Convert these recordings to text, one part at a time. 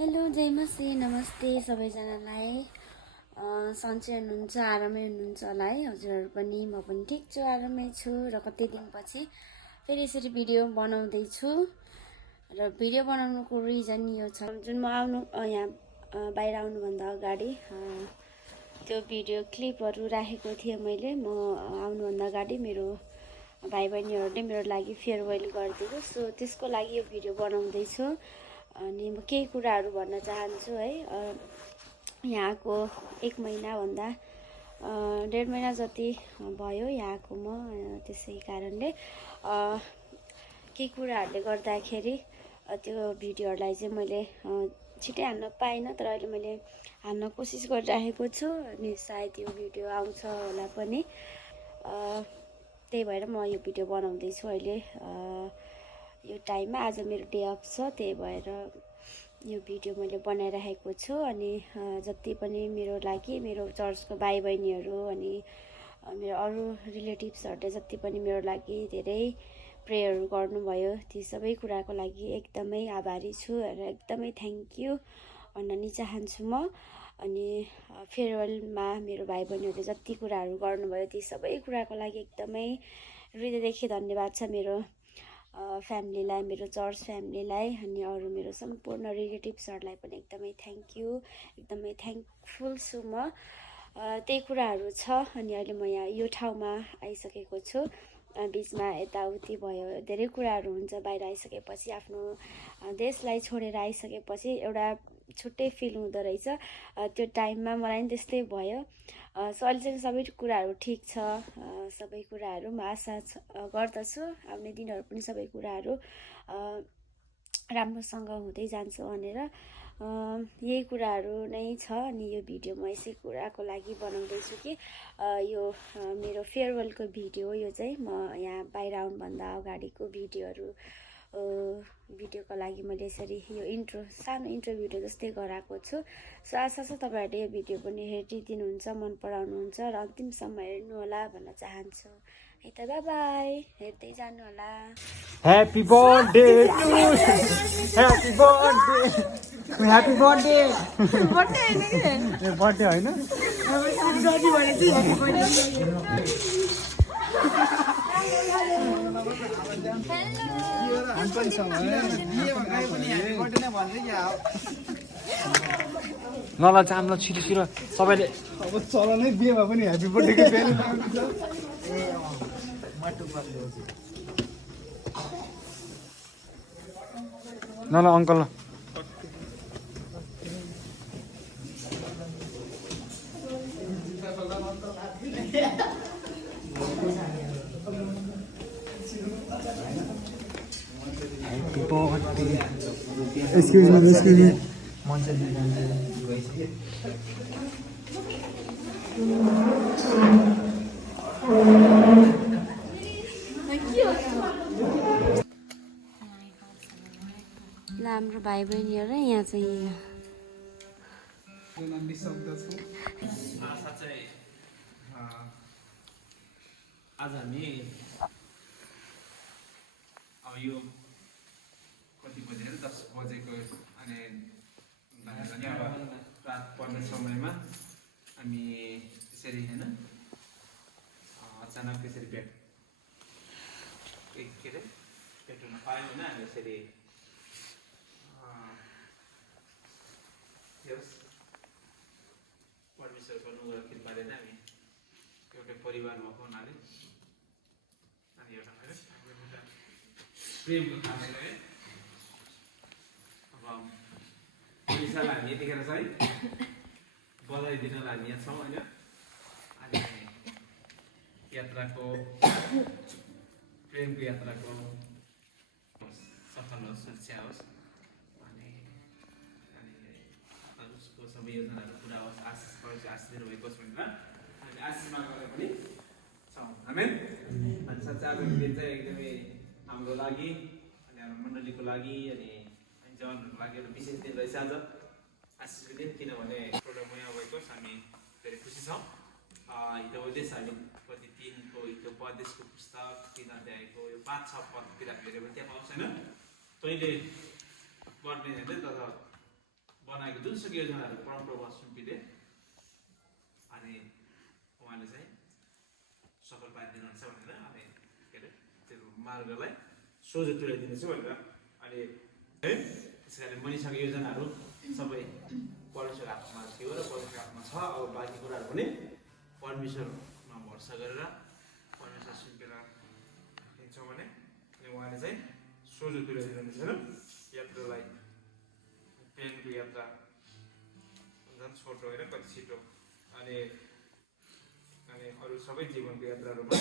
Hello जय मसी नमस्ते सबैजनालाई सन्चै हुनुहुन्छ आरामै हुनुहुन्छ होला है हजुरहरू पनि म पनि ठिक छु आरामै छु र कति दिनपछि फेरि यसरी भिडियो बनाउँदैछु र भिडियो बनाउनुको रिजन यो छ जुन म यहाँ बाहिर आउनुभन्दा अगाडि त्यो भिडियो क्लिपहरू राखेको थिएँ मैले म आउनुभन्दा अगाडि मेरो भाइ बहिनीहरूले मेरो लागि फेयरवेल गरिदिएको सो त्यसको लागि यो भिडियो बनाउँदैछु अनि म केही कुराहरू भन्न चाहन्छु है यहाँको 1 महिनाभन्दा 1.5 महिना जति भयो यहाँको म त्यसै कारणले केही कुराहरूले गर्दाखेरि त्यो भिडियोहरूलाई चाहिँ मैले छिटै हाल्न पाइनँ तर अहिले मैले हाल्न कोसिस गरिरहेको छु अनि सायद यो भिडियो आउँछ होला पनि त्यही भएर म यो भिडियो बनाउँदैछु अहिले यो टाइममा आज मेरो डे अफ छ त्यही भएर यो भिडियो मैले बनाइरहेको छु अनि जति पनि मेरो लागि मेरो चर्चको भाइ बहिनीहरू अनि मेरो अरू रिलेटिभ्सहरूले जति पनि मेरो लागि धेरै प्रेयरहरू गर्नुभयो ती सबै कुराको लागि एकदमै आभारी छु र एकदमै थ्याङ्क यू भन्न नि चाहन्छु म अनि फेयरवेलमा मेरो भाइ बहिनीहरूले जति कुराहरू गर्नुभयो ती सबै कुराको लागि एकदमै हृदयदेखि धन्यवाद छ मेरो फ्यामिलीलाई मेरो चर्च फ्यामिलीलाई अनि अरू मेरो सम्पूर्ण रिलेटिभ्सहरूलाई पनि एकदमै थ्याङ्क यू एकदमै थ्याङ्कफुल छु म त्यही कुराहरू छ अनि अहिले म यहाँ यो ठाउँमा आइसकेको छु बिचमा यताउति भयो धेरै कुराहरू हुन्छ बाहिर आइसकेपछि आफ्नो देशलाई छोडेर आइसकेपछि एउटा छुट्टै फिल हुँदो रहेछ त्यो टाइममा मलाई पनि त्यस्तै भयो सो अहिले चाहिँ सबै कुराहरू ठिक छ सबै कुराहरू म आशा गर्दछु आउने दिनहरू पनि सबै कुराहरू राम्रोसँग हुँदै जान्छ भनेर यही कुराहरू नै छ अनि यो भिडियो म यसै कुराको लागि बनाउँदैछु कि यो मेरो फेयरवेलको भिडियो यो चाहिँ म यहाँ बाहिर आउनुभन्दा अगाडिको भिडियोको लागि मैले यसरी यो सानो इन्ट्रो भिडियो जस्तै गराएको छु सो आशा छ तपाईँहरूले यो भिडियो पनि हेरिदिनुहुन्छ मन पराउनुहुन्छ र अन्तिमसम्म हेर्नु होला भन्न चाहन्छु है त बाई बाई हेर्दै जानु होला happy birthday to happy birthday birthday होइन नला चाम्ला छिटो छिटो सबैले अब चलनै बिहेमा पनि ह्यापी बर्थडेको बिहान नला अङ्कल Excuse me. हाम्रो भाइ बहिनीहरू यहाँ चाहिँ आज हामी अब यो कति बजेर 10 बजेको अनि रात पर्ने समयमा हामी यसरी होइन अचानक यसरी भेट हुन पायौँ होइन हामी यसरी परमेश्वरको अनुग्रह कृपाले नै हामी एउटै परिवार भएको हुनाले अनि एउटा प्रेमको कारणले है अब पैसालाई हामी यतिखेर चाहिँ बधाई दिनलाई हामी यहाँ छौँ होइन अनि यात्राको प्रेमको यात्राको सफल होस् सुरक्षा होस् अनि उसको सबै योजनाहरू पुरा होस् आशिष दिनुभएको होस् भनेर हामी आशिषमा गरेर पनि छौँ हामी अनि साँच्चै आजको दिन चाहिँ एकदमै हाम्रो लागि अनि हाम्रो मण्डलीको लागि अनि जवानहरूको लागि एउटा विशेष दिन रहेछ आज आशिषको दिन किनभने प्रोग्राम यहाँ भएको हामी धेरै खुसी छौँ हिजो उपदेश हामी कति 3को हिजो उपदेशको पुस्तक 3 अध्यायको यो 5-6 पदतिर हेऱ्यो भने त्यहाँ पाउँछ होइन तैँले गर्ने हेर्दै तर बनाएको जुनसुकै योजनाहरू परमप्रभु सुम्पिँदै अनि उहाँले चाहिँ सफल पारिदिनुहुन्छ भनेर अनि के अरे त्यो मार्गलाई सोझो तुल्याइदिनेछु भनेर अनि है त्यस कारण मनीसँग योजनाहरू सबै परमेश्वरको हातमा थियो र परमेश्वरको हातमा छ। अब बाँकी कुराहरू पनि परमेश्वरमा भरोसा गरेर परमेश्वर सुम्पेर हिँड्छौँ भने अनि उहाँले चाहिँ सोझो तुल्याइदिनुहुन्छ र यात्रालाई प्लेनको यात्रा झन् छोटो होइन कति छिटो अनि अरू सबै जीवनको यात्राहरूमा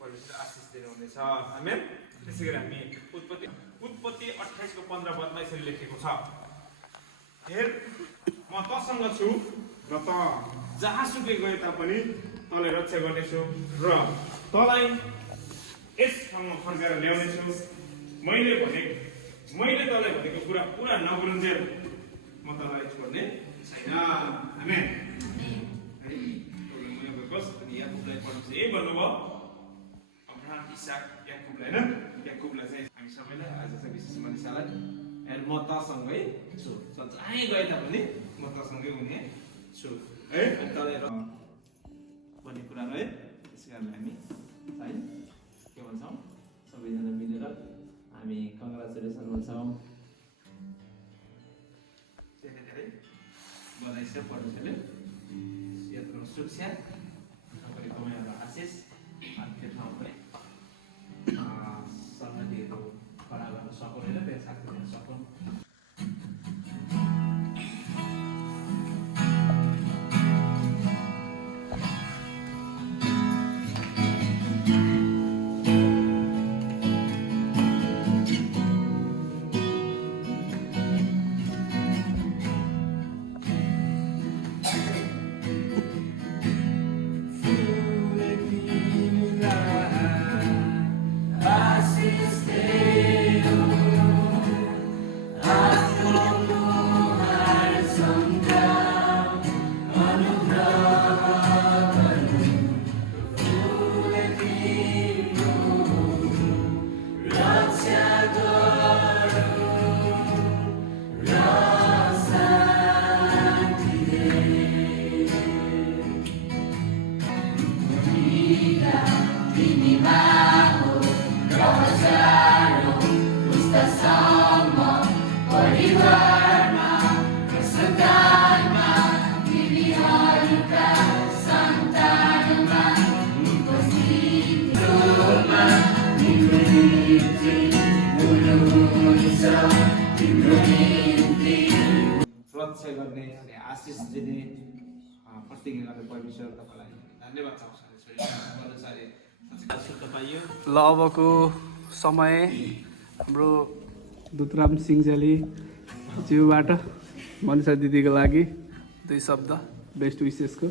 परमेश्वर आशिष दिनुहुनेछ। आमेन। त्यसै गरी हामी उत्पत्ति 28 को 15 पदमा यसरी लेखेको छ, हेर म तसँग छु र त जहाँसुकै गए तापनि तँलाई रक्षा गर्नेछु र तँलाई यस ठाउँमा फर्काएर ल्याउनेछु। मैले तँलाई भनेको कुरा पुरा नगरुन्जेल म तँलाई छोड्ने छैन। आमेन। अनि याकुबलाई परमेश्वर यही भन्नुभयो, अब्राहम इसाक याकुबलाई होइन, याकुबलाई चाहिँ हामी सबैलाई आज चाहिँ विशेष मनिषालाई हेर म तँसँगै छु, जहीँ गए तापनि म तँसँगै हुने छु है। अनि तँलाई भन्ने कुरा है। त्यसै कारण हामी चाहिँ के भन्छौँ सबैजना मिलेर हामी कङ्ग्रेचुलेसन भन्छौँ। धेरै धेरै बधाई छ परमेश्वरले यात्रामा सुरक्षा कमाइहरू आशिष अनि त्यो ठाउँमा पनि सङ्गतिहरू खडा गर्न सकुन् होइन, त्यो साथी दिन सकुन्। रक्षा गर्ने अनि आशिष दिने प्रतिज्ञा गर्ने परमेश्वर तपाईँलाई धन्यवाद छ। ल अबको समय हाम्रो दुतराम सिंहजेली ज्यूबाट मनिषा दिदीको लागि 2 शब्द बेस्ट विशेषको।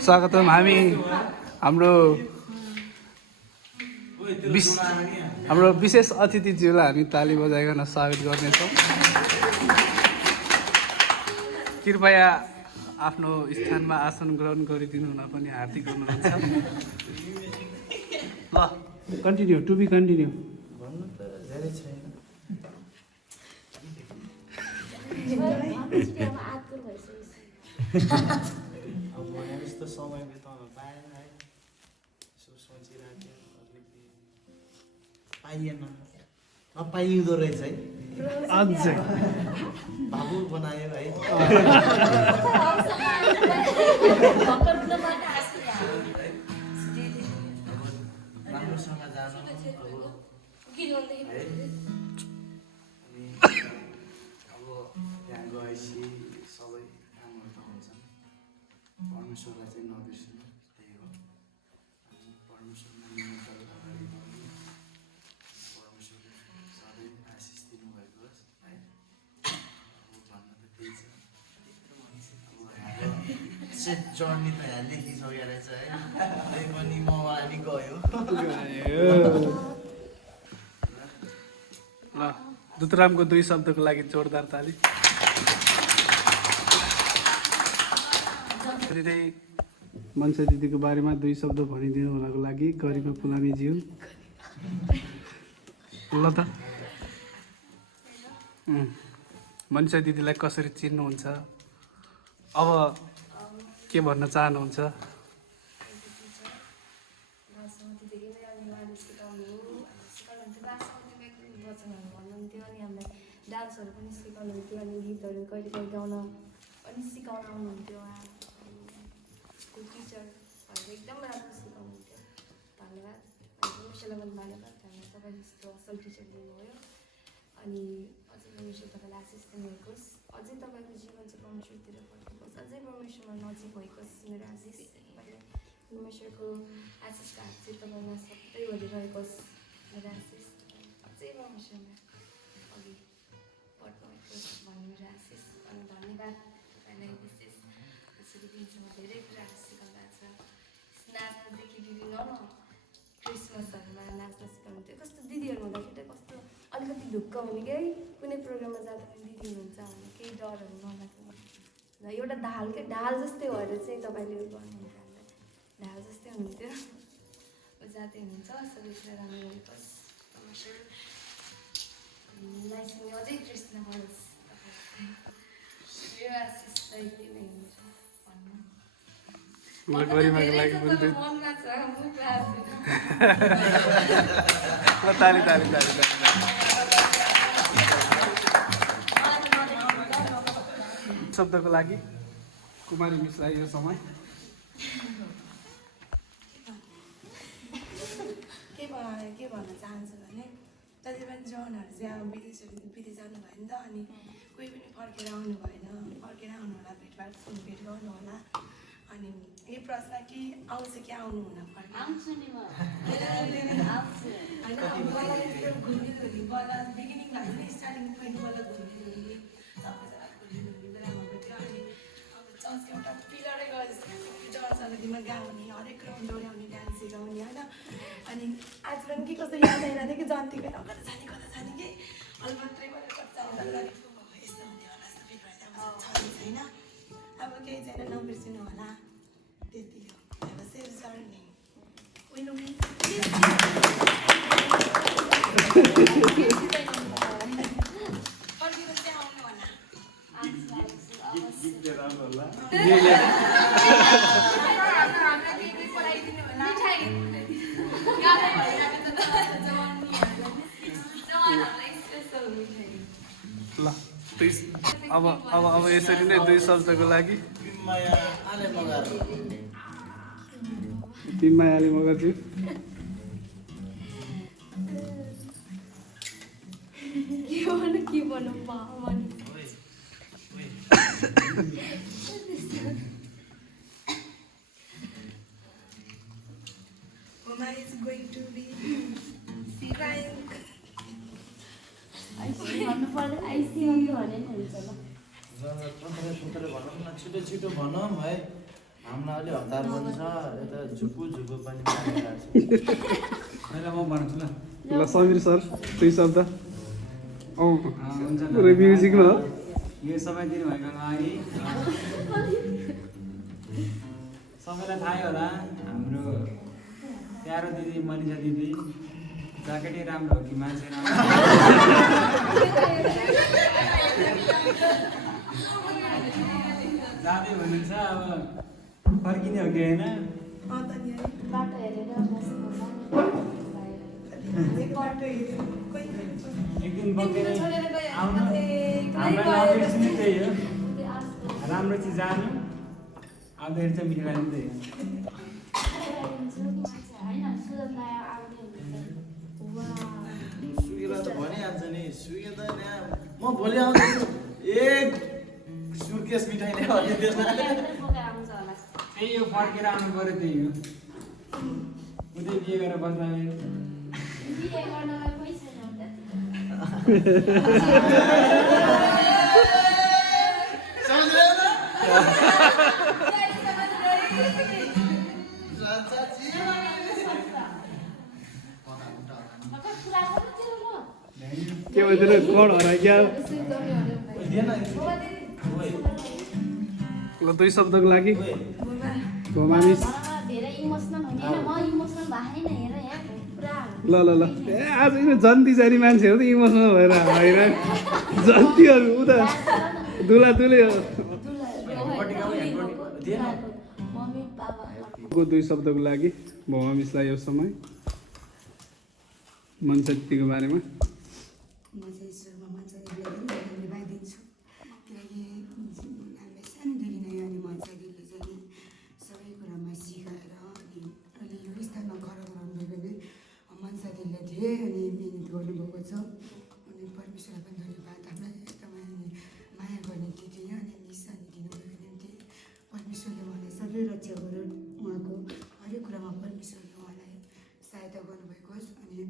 स्वागतम। हामी हाम्रो विशेष अतिथिज्यूलाई हामी ताली बजाइकन स्वागत गर्नेछौँ। कृपया आफ्नो स्थानमा आसन ग्रहण गरिदिनु हुन पनि हार्दिक अनुरोध छ। ल कन्टिन्यू, टु बी कन्टिन्यू। भन्नु त धेरै छैन। अब यहाँ जस्तो समय बिताउन पाएन है, यसो सोचिरहेको अलिकति पाइएन, नपाइँदो रहेछ है। अझै बाबु बनायो है। राम्रोसँग जानु अब है। अनि अब त्यहाँ गएपछि सबै कामहरू त हुन्छन्, परमेश्वरलाई चाहिँ नबिर्सिनु, त्यही हो। अनि परमेश्वरमा निरन्तर अगाडि बढ्नु, परमेश्वरले सधैँ आशिष दिनुभएको होस् है। अब भन्न त त्यही छ। अब हाम्रो सेट जर्नी त यहाँ लेखिसकेको रहेछ है त्यही पनि ममा अनि गयो ल दुतरामको 2 शब्दको लागि जोरदार ताली। फेरि मनसा दिदीको बारेमा 2 शब्द भनिदिनु हुनको लागि गरिमा पुलामीज्यू ल त मनसा दिदीलाई कसरी चिन्नुहुन्छ, अब के भन्न चाहनुहुन्छ? डान्सहरू पनि सिकाउनुहुन्थ्यो अनि गीतहरू कहिले कहिले गाउन पनि सिकाउन आउनुहुन्थ्यो उहाँ। स्कुल टिचरहरू एकदम राम्रो सिकाउनुहुन्थ्यो। धन्यवाद। परमेश्वरलाई पनि धन्यवाद, तपाईँ जस्तो असल टिचर दिनुभयो। अनि अझै परमेश्वर तपाईँलाई आशिष दिनुहोस्, अझै तपाईँको जीवन चाहिँ परमेश्वरतिर फर्किनुहोस्, अझै परमेश्वरमा नजिक भइकोस्। मेरो आशिष परमेश्वरको आशिषको हात चाहिँ तपाईँमा सधैँभरि रहेकोस्। मेरो आशिष अझै परमेश्वरमा अघि बढ्नुहोस् भन्ने मेरो आशिष। अनि धन्यवाद तपाईँलाई विशेष यसरी दिनसम्म धेरै कुराहरू सिकाउनु भएको छ। नाच्नदेखि दिदी क्रिसमसहरूमा नाच्न सिकाउनुहुन्थ्यो। कस्तो दिदीहरू हुँदाखेरि त कस्तो अलिकति ढुक्क हुने कि कुनै प्रोग्राममा जाँदा पनि दिदी हुनुहुन्छ भने केही डरहरू नलाग्ने र एउटा ढाल जस्तै भएर चाहिँ तपाईँले उयो गर्नुहुन्थ्यो, हामीलाई ढाल जस्तै हुनुहुन्थ्यो। जाँदै हुनुहुन्छ सबै कुरा राम्रो होस्। परमेश्वरलाई अझै कृष्ण होस्। मेरो आशिष यति नै हुन्छ भन्नु। मनमा छ ताली ताली ताली ताली। शब्दको लागि कुमारी मिसलाई यो समय के भन्न चाहन्छु भने जति पनि जवानहरू चाहिँ अब विदेशहरू बिते जानु भयो नि त, अनि कोही पनि फर्केर आउनु भएन। फर्केर आउनु होला, भेट गर्नु होला। अनि यही प्रश्न कि आउँछ कि आउनु हुन पर्ने होइन। मलाई घुम्ने बल्ल बिगिनिङ भएको नि स्टार्टिङ पोइन्ट बल्ल घुम्ने सबैजना घुम्ने बेलामा थियो। अनि अब चर्चको एउटा पिलरै गयो जस्तो चर्चहरूमा गाउने हरेक क्रम डोर्याउने डान्स सिकाउने होइन। अनि आज पनि के कस्तो याद आइरहेको थियो कि जन्तीको कता जाने कि अलि मात्रै गरेर कता यस्तो हुने होला जस्तो फिल भइरहेको छ छैन। अब केही छैन, नबिर्सिनु होला। त्यति हो। अब सेफ जर्नी फर्किनु चाहिँ आउनु होला। ल अब यसरी नै 2 शब्दको लागि तिनमायाले मगरज्यू के भनौँ Mama is going to be crying. छिटो भनौँ है, हामीलाई अलि हतार पनि छ। यता झुकु पनि म भन्छु ल। ल समीर सर 2 शब्द म्युजिकमा हो। यो समय दिनुभएको लागि सबैलाई थाहै होला, हाम्रो प्यारो दिदी मनिषा दिदी ज्याकेटै राम्रो हो कि मान्छे राम्रो जाँदै हुनुहुन्छ। अब फर्किने हो कि होइन? बाटो हेरेर एक दिन बगेर आउनु, हामीलाई नबिर्सिनु त्यही हो। राम्रो चिज जानु, आउँदाखेरि चाहिँ मिठो लाग्नु त्यही हो। सुकेला त भनिहाल्छ नि, सुके त म भोलि आउँछु एक सुर्केस मिठाई ल्याऊ त्यही हो, फर्केर आउनु पऱ्यो त्यही हो। उतै बिहे गरेर बस्दा के भइदिएर कण हराइ क्या ल 2 शब्दको लागि गोमामिस धेरै इमोसनल हुने हैन म इमोसनल भएन हेर यहाँ पुरा ल ल ल ए आज यो जन्ती जारी मान्छेहरू त इमोसनल भएर हैरान जन्तीहरू उता दुला दुले मम्मी बाबा को 2 शब्दको लागि भवामिसलाई यो समय मनशक्तिको बारेमा म चाहिँ ईश्वरमा मन्सादेवीलाई पनि धन्यवाद दिन्छु किनकि हामीले सानोदेखि नै अनि मन्सादेवीले चाहिँ सबै कुरामा सिकाएर अनि अहिले यो स्थानमा खडा गराउनु भएको नै मन्सादेवीले धेरै अनि मिहिनेत गर्नुभएको छ अनि परमेश्वरलाई पनि धन्यवाद हामीलाई एकदमै माया गर्ने दिदी अनि निशानी दिनुभएको निम्ति परमेश्वरले उहाँलाई सधैँ रक्षा गरून् उहाँको हरेक कुरामा परमेश्वरले उहाँलाई सहायता गर्नुभएको होस् अनि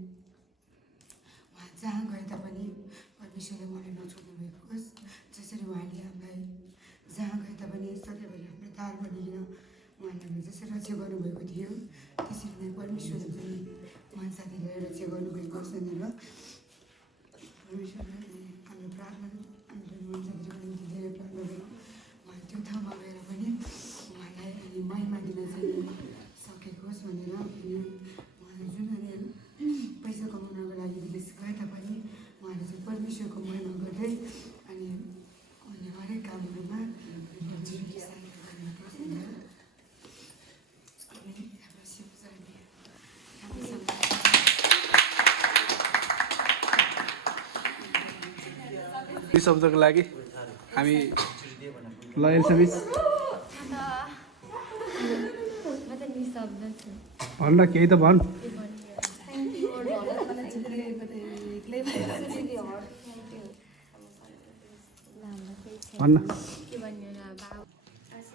उहाँ जहाँ गए तापनि परमेश्वरले उहाँलाई नछोड्नु भएको होस् जसरी उहाँले हामीलाई जहाँ गए तापनि सधैँभरि हाम्रो तार बनिकन उहाँले हामीलाई जसरी रक्षा गर्नुभएको थियो त्यसरी नै परमेश्वरले पनि उहाँ साथीलाई रक्षा गर्नुभएको होस् भनेर परमेश्वरले हाम्रो प्रार्थना हामीले मन साथीको निम्ति धेरै प्रार्थना गरौँ उहाँ त्यो ठाउँमा गएर पनि उहाँलाई अनि महिमा दिन चाहिँ सकेको होस् भनेर अनि उहाँले जुन अनि पैसा कमाउनको लागि विदेश गए तापनि उहाँले चाहिँ परमेश्वरको महिमा गर्दै अनि उहाँले हरेक कामहरूमा सहायता गर्नुभएको होस् भनेर अनि हाम्रो शिवचरणले हामीसँग 2 शब्दको लागि हामी लयल समिस भन्न केही त भन् भन्न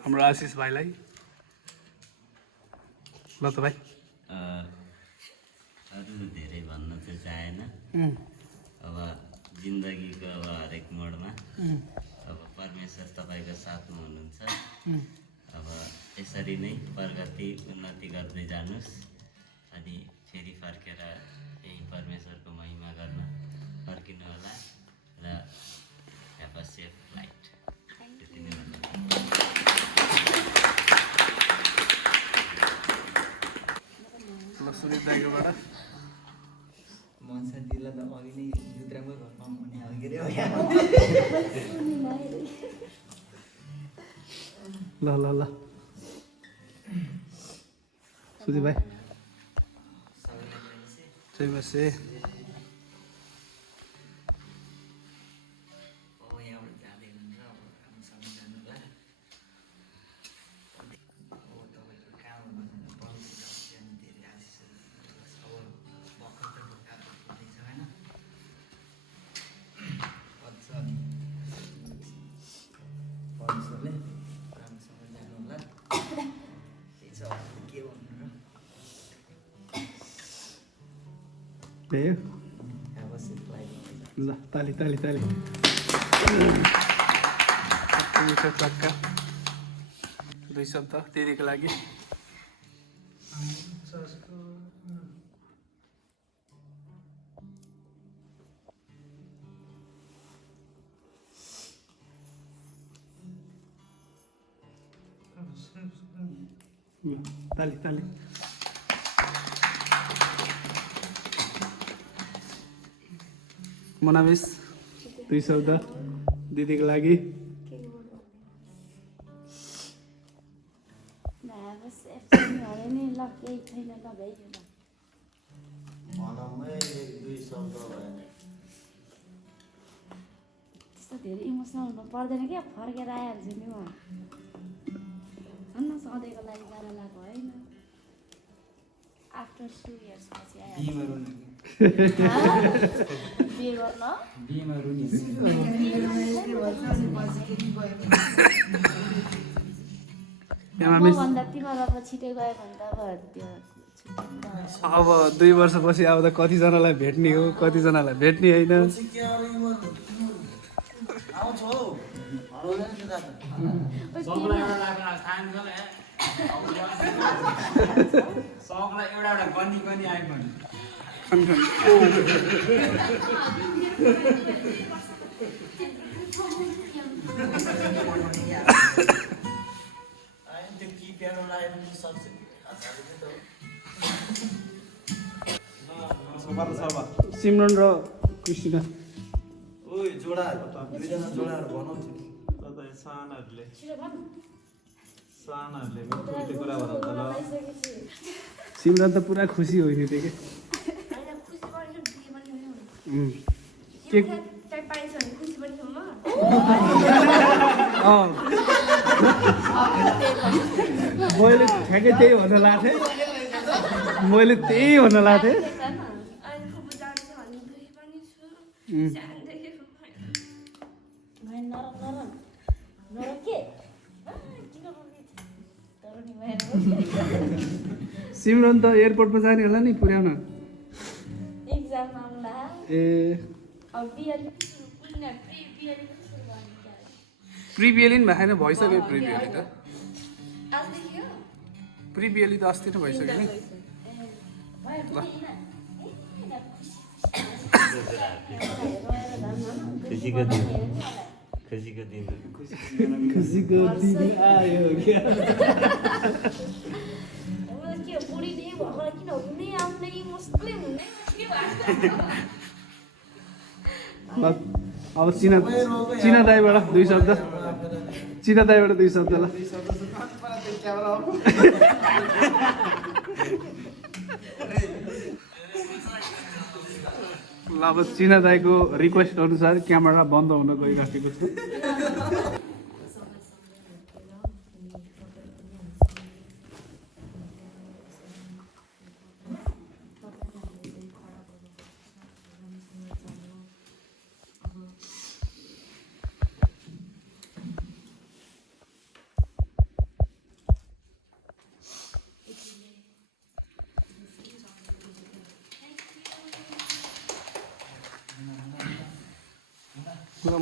हाम्रो आशिष भाइलाई ल त भाइ अरू धेरै भन्न चाहिँ चाहेन अब जिन्दगीको अब हरेक मोडमा अब परमेश्वर तपाईँको साथमा हुनुहुन्छ अब यसरी नै प्रगति उन्नति गर्दै जानुहोस् अनि फेरि फर्केर यही परमेश्वरको महिमा गर्न फर्किनु होला र ह्याभ अ सेफ फ्लाइट त्यति नै भन्नु ल सुनित दाइकोबाट मनसाथीलाई त अघि नै जुत्रामै घरमा हुने खालको ल ल ल सुधि भाइ चाहिँ बसे अब यहाँबाट जाँदै हुन्छ अब राम्रोसँग जानु होला अब तपाईँको काममा पढ्नु धेरै आशिषहरू अब भर्खर त ढोकाहरू खुल्दैछ होइन अझ परमेश्वरले राम्रोसँग जानु होला त्यही छ के भन्नु र त्यही हो अब सिटलाई ल ताली ताली ताली मिठो चक्का 2 शब्द दिदीको लागि ताली ताली मनामिस 2 शब्द दिदीको लागि हरे नि ल केही छैन ल भइयो ल भनौँ 1-2 शब्द भएन त्यस्तो धेरै इमोसनल हुनु पर्दैन क्या फर्केर आइहाल्छु नि उहाँ भन्न सधैँको लागि जान लाग्यो होइन आफ्टर 2 years पछि आइहाल्छु बिहे गर्न मभन्दा तिमीलाई अब छिटै गयो भने त अब त्यो अब 2 वर्षपछि आउँदा कतिजनालाई भेट्ने हो कतिजनालाई भेट्ने होइन सबलाई एउटा लाग्न थाहा छैन सकलाई एउटा एउटा गनी गनी आयो भने त्यो कि प्यारो लाग्यो भने सक्छ कि सिमरन र क्रिस्टिना ओइ जोडाहरू दुईजना जोडाहरू बनाउँछ सानाहरूले मिठो कुरा भन्छ ल सिमरन त पुरा खुसी होइन थियो कि मैले ठ्याक्कै त्यही भन्न लाग्थेँ मैले त्यही भन्न लाग्थेँ सिमरन त एयरपोर्टमा जाने होला नि पुर्याउन ए प्रिबियली नि भएन भइसक्यो प्रिबियली त प्रिबियली त अस्ति नै भइसक्यो नि ल खुसीको दिन खुसीको दिन खुसीको दिन आयो क्या अब चिना दाईबाट दुई शब्द चिना दाईबाट दुई शब्द ल अब चिना दाईको रिक्वेस्ट अनुसार क्यामेरा बन्द हुन गइराखेको छ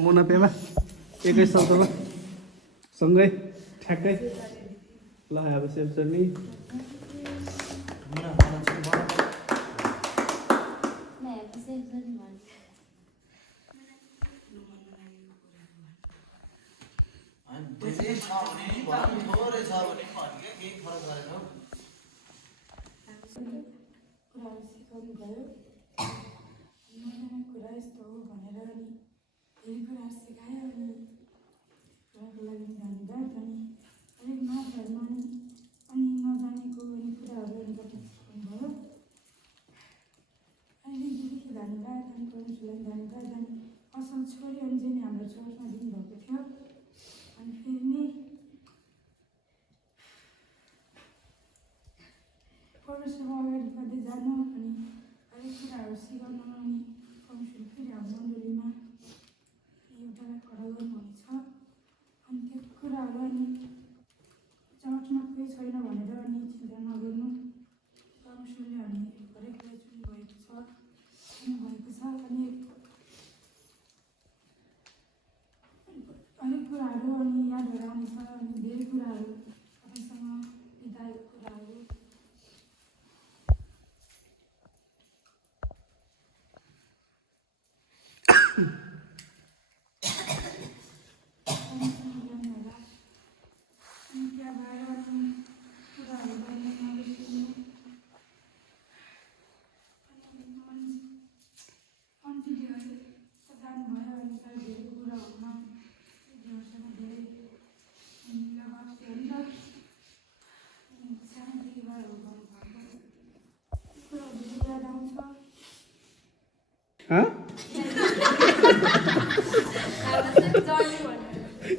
मुना पेमा एकै शब्दमा सँगै ठ्याक्कै ल अब सेप्सनी धेरै कुरा सिकायो अनि कुराको लागि धन्यवाद अनि अलिक नभरमा अनि नजानेको अनि कुराहरू अलिकति सिकाउनुभयो अनि दिदीको धन्यवाद अनि परमेश्वरलाई धन्यवाद अनि असल छोरी अन्जेनी हाम्रो चर्चमा दिनुभएको थियो अनि फेरि नै परमेश्वरमा अगाडि बढ्दै जानु अनि हरेक कुराहरू सिकाउनु अनि परमेश्वर फेरि हाम्रो मण्डलीमा एउटालाई खडा गर्नुहुनेछ अनि त्यो कुराहरू अनि चर्चमा कोही छैन भनेर अनि चिन्ता नगर्नु परमेश्वरले हामी हरेकलाई चुन्नुभएको छ अनि हरेक कुराहरू अनि यादहरू आउँछ अनि धेरै कुराहरू तपाईँसँग बिताएको कुराहरू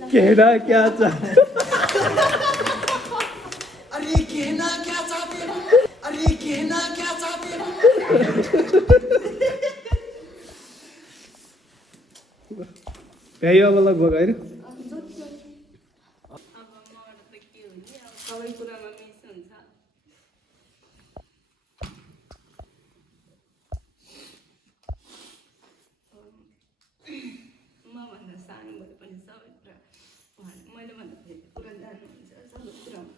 कहना क्या चाहते अरे कहना क्या चाहते हो अरे कहना क्या चाहते हो भ्याइ अब लगभग होइन सबै कुरामा मिस हुन्छ मभन्दा सानो भए पनि सबै कुरा मैले भन्दा धेरै कुरा जान्नुहुन्छ सबै कुरामा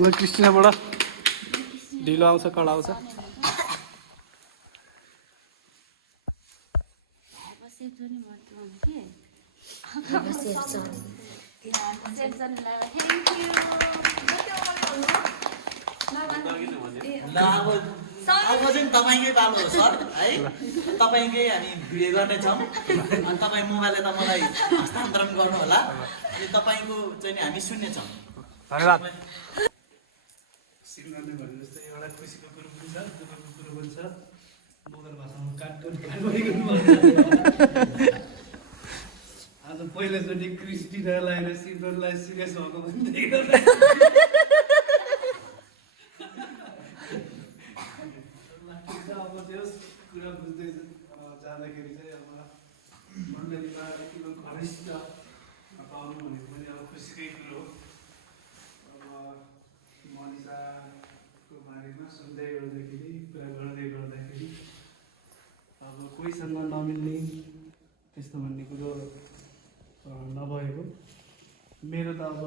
ल क्रिस्टिनाबाट ढिलो आउँछ कडा आउँछ ल अब चाहिँ तपाईँकै पालो हो सर है तपाईँकै हामी भिडियो गर्नेछौँ अनि तपाईँ मोबाइलले त मलाई हस्तान्तरण गर्नु होला अनि तपाईँको चाहिँ नि हामी सुन्नेछौँ धन्यवाद सिङ्गरले भने जस्तै एउटा खुसीको कुरो पनि छ दुःखको कुरो पनि छ लोकल भाषामा आज पहिलोचोटि क्रिस्टिनालाई र सिङ्गरलाई सिरियस भएको पनि अब त्यो कुरा बुझ्दै जाँदाखेरि चाहिँ अब मण्डलीमा यतिको घनिष्ठ पाउनु भनेको पनि अब खुसीकै कुरो हो अब मनिषाको बारेमा सुन्दै गर्दाखेरि कुरा गर्दाखेरि अब कोहीसँग नमिल्ने त्यस्तो भन्ने कुरो नभएको मेरो त अब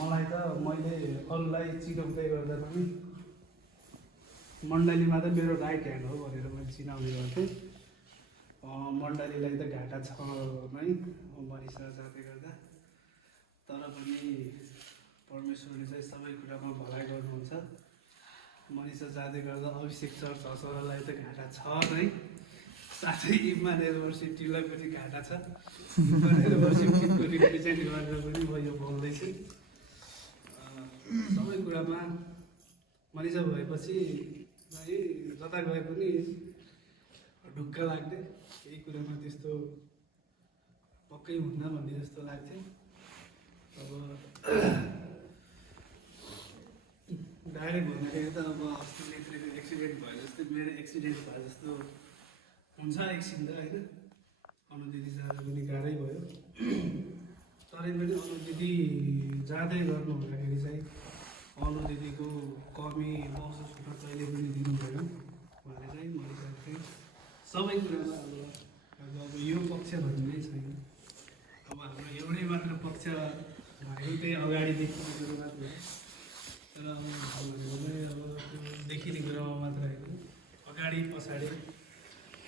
मलाई त मैले अरूलाई चिनाउँदै गर्दा पनि मण्डलीमा त मेरो राइट ह्यान्ड हो भनेर मैले चिनाउने गर्थेँ मण्डलीलाई त घाटा छ नै मनिषा जाँदै गर्दा तर पनि परमेश्वरले चाहिँ सबै कुरामा भलाइ गर्नुहुन्छ मनिषा जाँदै गर्दा अभिषेक चर्च हसरलाई त घाटा छ नै साथै इमान युनिभर्सिटीलाई पनि घाटा छ इमान युनिभर्सिटीको रिप्रेजेन्ट गरेर पनि म यो बोल्दैछु सबै कुरामा मनिषा भएपछि है जता गए पनि ढुक्क लाग्ने केही कुरामा त्यस्तो पक्कै हुन्न भन्ने जस्तो लाग्थ्यो अब डाइरेक्ट भन्दाखेरि त अब अस्ति नेत्रीको एक्सिडेन्ट भयो जस्तै मेरो एक्सिडेन्ट भयो जस्तो हुन्छ एकछिन त होइन अनु दिदी जाँदा पनि गाह्रै भयो तरै पनि अनु दिदी जाँदै गर्नु हुँदाखेरि चाहिँ अनु दिदीको कमी महसुस हुन कहिले पनि दिनु भएन उहाँले चाहिँ मैले चाहिँ सबै कुरामा अब यो पक्ष भन्ने नै छैन अब हाम्रो एउटै मात्र पक्ष भनेको त्यही अगाडि देखिने कुरो मात्र हो तर अब भनेको चाहिँ अब त्यो देखिने कुरामा मात्र होइन अगाडि पछाडि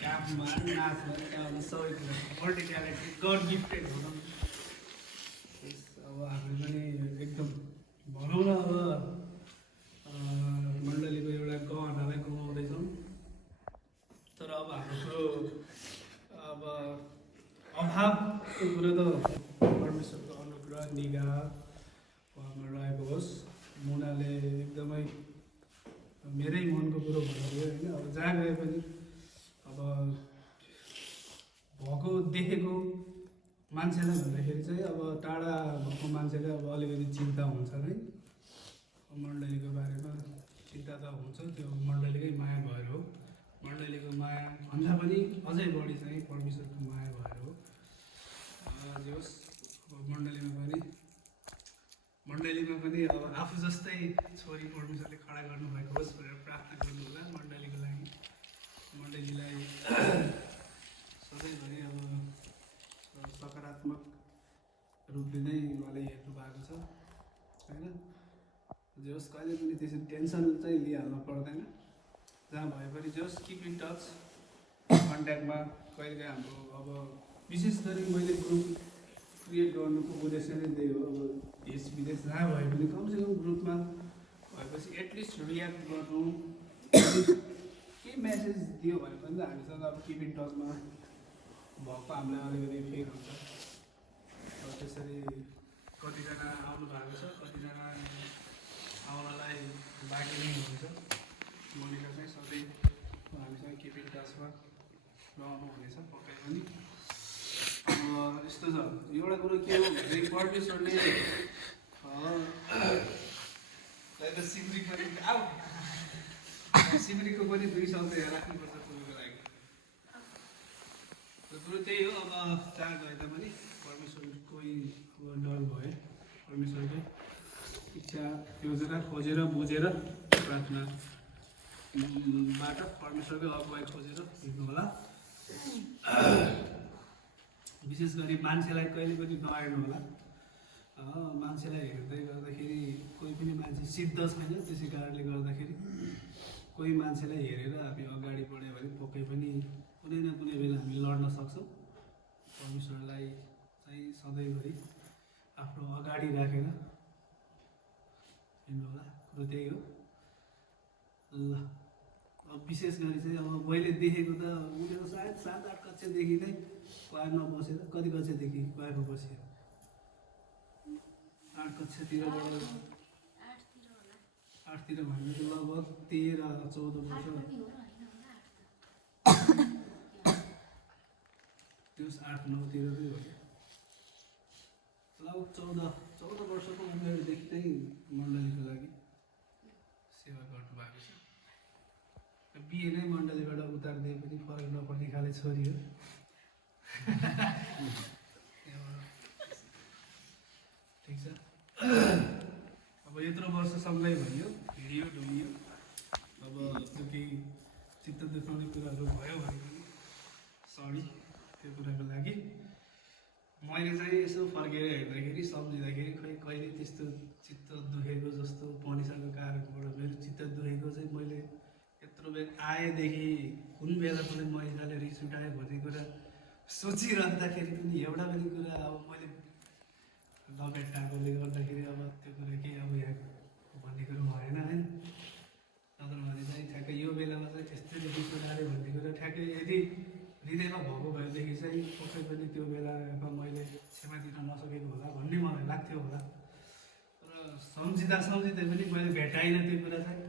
काममा नाचमा काममा सबै कुरा मल्टी ट्यालेन्टेड गड गिफ्टेड भनौँ अब हामी पनि एकदम भनौँ न अब मण्डलीको एउटा गहनालाई गुमाउँदैछौँ तर अब हाम्रो कुरो अब अभावको कुरो त परमेश्वरको अनुग्रह निगाह उहाँमा रहेको होस् मुनाले एकदमै मेरै मनको कुरो भन्नुभयो होइन अब जहाँ गए पनि अब भएको देखेको मान्छेलाई भन्दाखेरि चाहिँ अब टाढा भएको मान्छेले अब अलिकति चिन्ता हुन्छ नै मण्डलीको बारेमा चिन्ता त हुन्छ त्यो मण्डलीकै माया भएर हो मण्डलीको माया भन्दा पनि अझै बढी चाहिँ परमेश्वरको माया भएर हो जे होस् अब मण्डलीमा पनि अब आफू जस्तै छोरी परमेश्वरले खडा गर्नुभएको होस् भनेर प्रार्थना गर्नु होला मण्डलीको लागि मण्डलीलाई सधैँभरि अब सकारात्मक रूपले नै उहाँले हेर्नु भएको छ होइन जे होस् कहिले पनि त्यसरी टेन्सन चाहिँ लिइहाल्नु पर्दैन जहाँ भए पनि जे होस् किप इन टच कन्ट्याक्टमा कहिले हाम्रो अब विशेष गरी मैले ग्रुप क्रिएट गर्नुको उद्देश्य नै त्यही हो अब देश विदेश जहाँ भए पनि कमसेकम ग्रुपमा भएपछि एटलिस्ट रियाक्ट गर्नु केही मेसेज दियो भने पनि त हामीसँग अब किप इन टचमा भएको हामीलाई अलिकति फेक हुन्छ अब त्यसरी कतिजना आउनु भएको छ कतिजना आउनलाई बाँकी नै हुन्छ मनिका चाहिँ सधैँ हामीसँग किप इन टचमा रहनु हुनेछ पक्कै पनि अब यस्तो छ एउटा कुरो के हो भने परमेश्वरले सिमरी पनि सिमरीको पनि 2 शब्द राख्नुपर्छ कुरोको लागि कुरो त्यही हो अब जहाँ गए तापनि परमेश्वरकै अब डर भयो परमेश्वरकै इच्छा योजना खोजेर बुझेर प्रार्थनाबाट परमेश्वरकै अगुवाई खोजेर हिँड्नु होला विशेष गरी मान्छेलाई कहिले पनि नहेर्नु होला मान्छेलाई हेर्दै गर्दाखेरि कोही पनि मान्छे सिद्ध छैन, त्यसै कारणले गर्दाखेरि कोही मान्छेलाई हेरेर हामी अगाडि बढ्यो भने पक्कै पनि कुनै न कुनै बेला हामी लड्न सक्छौँ। परमेश्वरलाई चाहिँ सधैँभरि आफ्नो अगाडि राखेर हिँड्नु होला, कुरो त्यही हो। ल अब विशेष गरी चाहिँ अब मैले देखेको त उसले त सायद 7-8 कक्षादेखि नै क्वायरमा बसेर, कति कक्षादेखि क्वायरमा बसेर 8 कक्षातिरबाट 8तिर भनेको लगभग 13-14 वर्ष त्यो 8-9तिर नै हो। लगभग 14 वर्षको उमेरदेखि चाहिँ मण्डलीको लागि सेवा गर्नुभएको छ। बिहे नै मण्डलीबाट उतारिदिए पनि फरक नपर्ने खाले छोरी हो। ठिक छ। अब यत्रो वर्षसँगै भयो, हिँड्यो डुल्यो। अब त्यो केही चित्त दुखाउने कुराहरू भयो भने पनि सरी त्यो कुराको लागि। मैले चाहिँ यसो फर्केर हेर्दाखेरि सम्झिँदाखेरि खै कहिले त्यस्तो चित्त दुखेको जस्तो पनिसाको कारणबाट मेरो चित्त दुखेको चाहिँ मैले यत्रो बेर आएदेखि कुन बेला पनि महिलाले रिस उठायो भन्ने कुरा सोचिरहँदाखेरि पनि एउटा पनि कुरा अब मैले नभेट्टाएकोले गर्दाखेरि अब त्यो कुरा केही अब यहाँ भन्ने कुरो भएन होइन। नत्र भने चाहिँ ठ्याक्कै यो बेलामा चाहिँ यस्तै रिस उठायो भन्ने कुरा ठ्याक्कै यदि हृदयमा भएको भएदेखि चाहिँ पक्कै पनि त्यो बेलामा मैले क्षमा दिन नसकेको होला भन्ने मलाई लाग्थ्यो होला। र सम्झिँदा पनि मैले भेटाइनँ त्यो कुरा चाहिँ।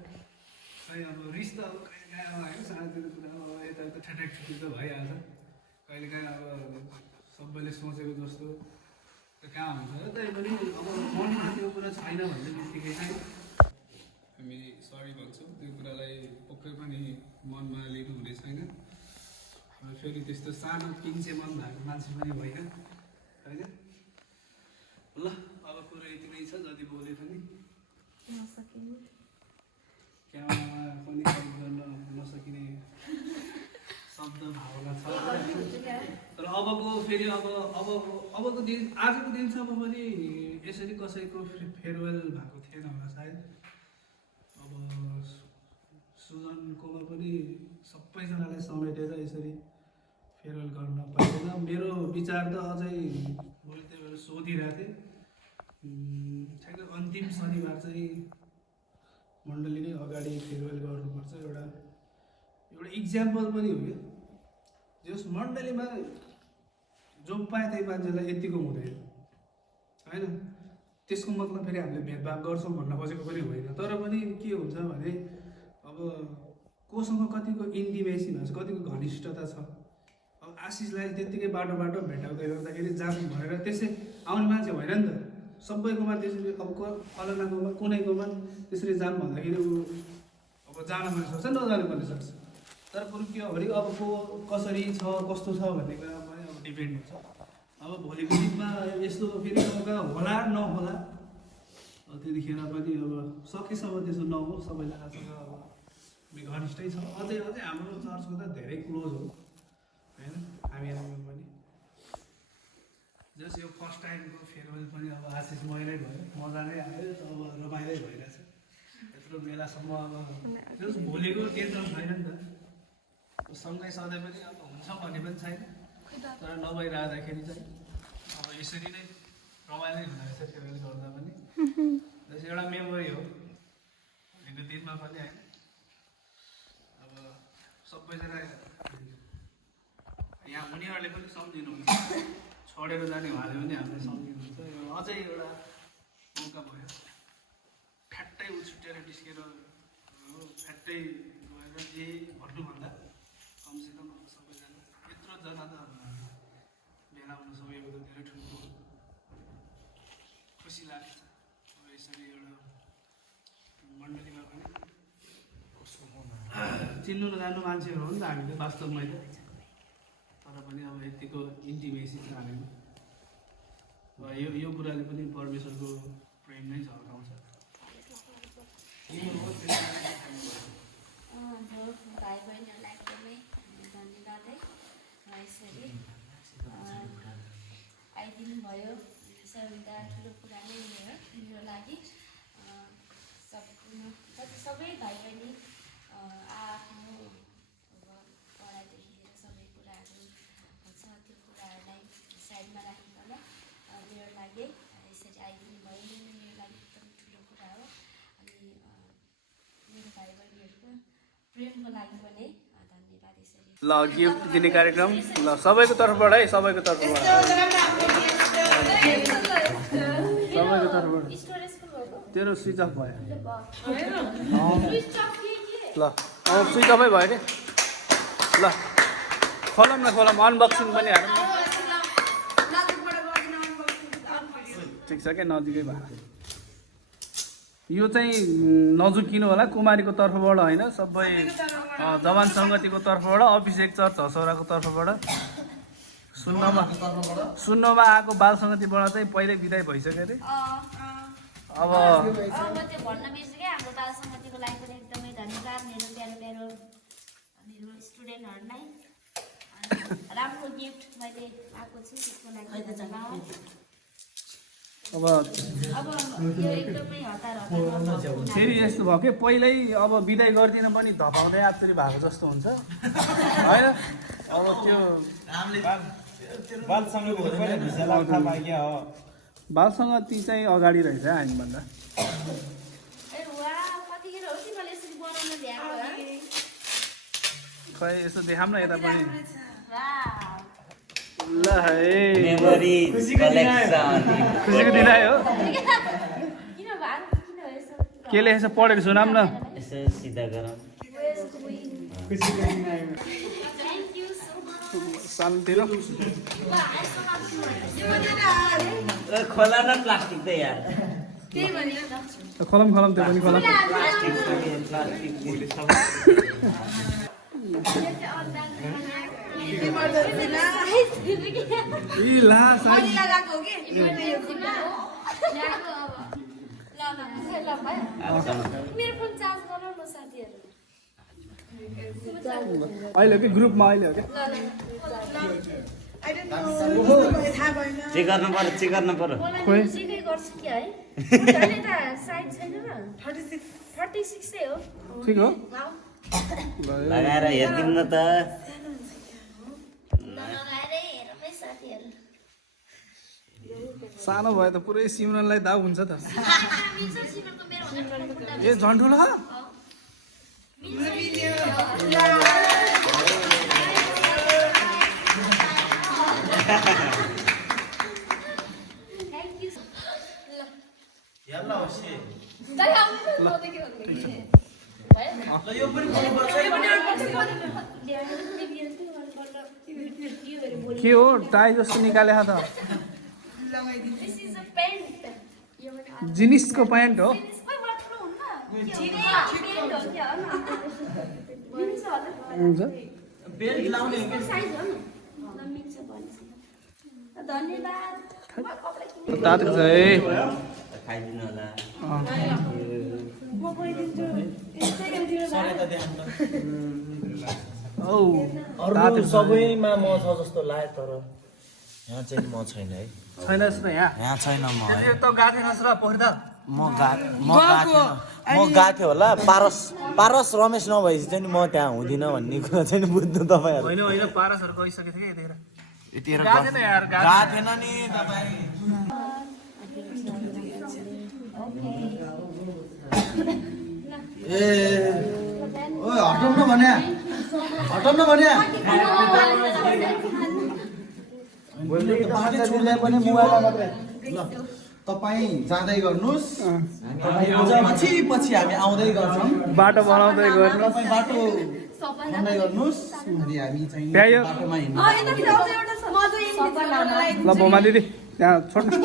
खै अब रिस त अब कहिलेकाहीँ अब होइन सानोतिनो कुरा अब यताउता ठ्याट्याक छुट्टी त भइहाल्छ। कहिलेकाहीँ अब सबैले सोचेको जस्तो त कहाँ हुन्छ र तैपनि अब मनमा त्यो कुरा छैन भन्ने बित्तिकै चाहिँ हामी सरी भन्छौँ। त्यो कुरालाई पक्कै पनि मनमा लिनु हुने छैन। फेरि त्यस्तो सानो किन्चे मन भएको मान्छे पनि होइन होइन। ल अब कुरो यति नै छ, जति बोले पनि क्यामेरामा पनि कैद गर्न नसकिने शब्द भावना छ। तर अबको फेरि अबको दिन, आजको दिनसम्म पनि यसरी कसैको फेयरवेल भएको थिएन होला सायद। अब सुजनकोमा पनि सबैजनालाई समेटेर यसरी फेयरवेल गर्न पाइँदैन। मेरो विचार त अझै मैले त्यही भएर सोधिरहेको थिएँ। ठ्याक्कै अन्तिम शनिबार चाहिँ मण्डलीकै अगाडि फेयरवेल गर्नुपर्छ। एउटा इक्जाम्पल पनि हो क्या। जस मण्डलीमा जो पाए त्यही मान्छेलाई यतिको हुँदैन होइन। त्यसको मतलब फेरि हामीले भेदभाव गर्छौँ भन्न खोजेको पनि होइन। तर पनि के हुन्छ भने अब कोसँग कतिको इन्टिमेसी भएको छ, कतिको घनिष्ठता छ। अब आशिषलाई त्यत्तिकै बाटो भेटाउँदै गर्दाखेरि जाम भएर त्यसै आउने मान्छे होइन नि त। सबैकोमा त्यसरी अब फलानाकोमा कुनैकोमा त्यसरी जाम भन्दाखेरि ऊ अब जान पनि सक्छ, नजानु पनि सक्छ। तर कुरो के हो भने अब को कसरी छ कस्तो छ भन्ने कुरा पनि अब डिपेन्ड हुन्छ। अब भोलिको दिनमा यस्तो फेरि मौका होला नहोला, त्यतिखेर पनि अब सकेसम्म त्यसो नहोस्। सबैजनासँग अब घनिष्ठै छ। अझै हाम्रो चर्चको त धेरै क्लोज हो होइन हामीहरूमा पनि। जस यो फर्स्ट टाइमको फेयरवेल पनि अब आशिष महिनै भयो, मजा नै आयो। अब रमाइलै भइरहेछ यत्रो बेलासम्म। अब जस भोलिको टेन्सन छैन नि त। सँगै सधैँ पनि अब हुन्छ भन्ने पनि छैन। तर नभइरहँदाखेरि चाहिँ अब यसरी नै रमाइलै हुँदो रहेछ फेयरवेल गर्दा पनि। जस एउटा मेमोरी हो भोलिको दिनमा पनि होइन। अब सबैजना यहाँ हुनेहरूले पनि सम्झिनुहुन्छ, छोडेर जाने उहाँले पनि हामीले सम्झिनुहुन्छ। यो अझै एउटा मौका भयो। फ्याट्टै छुट्टिएर निस्केर फ्याट्टै गएर यही भन्नुभन्दा कमसेकम सबैजना यत्रोजना त भेला हुन सकेको त धेरै ठुलो खुसी लाग्छ। अब यसरी एउटा मण्डलीमा पनि चिन्नु नजान्नु मान्छेहरू हो नि त हामीले वास्तवमै त। तर पनि अब यतिको इन्टिमेसी छ हामीमा। यो कुराले पनि परमेश्वरको प्रेम नै झल्काउँछ। भाइ बहिनीहरूलाई एकदमै धन्यवाद है। यसरी आइदिनु भयो सबैभन्दा ठुलो कुरा नै हो मेरो लागि सबै भाइ बहिनी आफ्नो पढाइदेखि लिएर सबै कुराहरू छ त्यो कुराहरूलाई साइडमा राखिकन मेरो लागि यसरी आइदिनु भयो नै मेरो लागि एकदम ठुलो कुरा हो अनि मेरो भाइ बहिनीहरूको प्रेमको लागि पनि धन्यवाद यसरी ल गिफ्ट दिने कार्यक्रम ल सबैको तर्फबाट है सबैको तर्फबाट तेरो स्विच अफ भयो ल स्विच अफै भयो नि ल खोलौँ न अनबक्सिङ पनि हालौँ ठिक छ क्या नजिकै भयो यो चाहिँ नजुकिनु होला कुमारीको तर्फबाट होइन सबै जवान सङ्गतिको तर्फबाट अभिषेक चर्च हसौराको तर्फबाट सुन्नमा आएको बाल सङ्गतिबाट चाहिँ पहिल्यै बिदाई भइसक्यो अरे अब म त्यो भन्न बिर्सेँ क्या हाम्रो बाल समितिको लागि पनि एकदमै धन्यवाद मेरो प्यारो स्टुडेन्टहरूलाई राम्रो गिफ्ट मैले आएको छु त्यसको लागि धन्यवाद अब यो एकदमै हतार फेरि यस्तो भयो कि पहिल्यै अब बिदाई गर्दिनँ पनि धपाउँदै आप्चरी भएको जस्तो हुन्छ होइन अब त्यो बालसँग ती चाहिँ अगाडि रहेछ हामीभन्दा खै यसो देखाउँ न यता पनि ल है खुसीको दिन आयो के लेखेछ पढेर सुनाम न यसो सिधा गरौँ सानोतिर खोला न प्लास्टिक त यार खलम त्यो पनि खलम अहिले हो कि ग्रुपमा अहिले हो क्या चेक गर्नु पर्यो ठिक हो लगाएर हेरिदिउँ न त सानो भयो त पुरै सिमरनलाई दाउ हुन्छ त ए झन्ठुलो के हो टाई जस्तो निकाले त जिनिसको प्यान्ट हो तातो छ है खाइदिनु होला अरू सबैमा म छ जस्तो लाग्यो तर यहाँ चाहिँ म छैन है छैन जस्तो यहाँ छैन म है त गाथेनस् र पोखरी म गएको थियो होला पारस रमेश नभएपछि चाहिँ म त्यहाँ हुँदिनँ भन्ने कुरा चाहिँ बुझ्नु तपाईँहरू होइन होइन पारसहरू गइसकेको थियो कि यतिखेर गाथेन यार गएको थिएन नि तपाईँ ए ओ हटाउन भने छुट्याए पनि मोबाइलमा मात्रै ल तपाईँ जाँदै गर्नुहोस् पछि हामी आउँदै गर्छौँ बाटो बनाउँदै गर्नु तपाईँ बाटो बनाउँदै गर्नुहोस् अनि हामी चाहिँ बाटोमा हिँड्नु ल बोमा दिदी त्यहाँ छोड्नु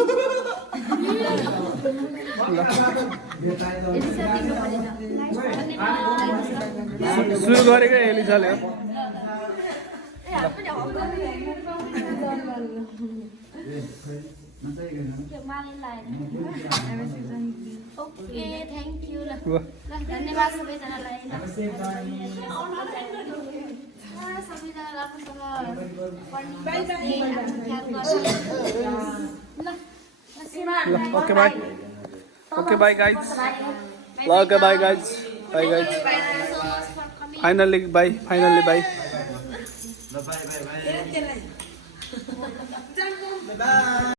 सुरु गरेको एलिजाले ओके थ्याङ्क यू ल धन्यवाद सबैजनालाई सबैजना राम्रोसँग okay bye okay bye guys ल okay bye guys finally bye ल बाई बाई बाई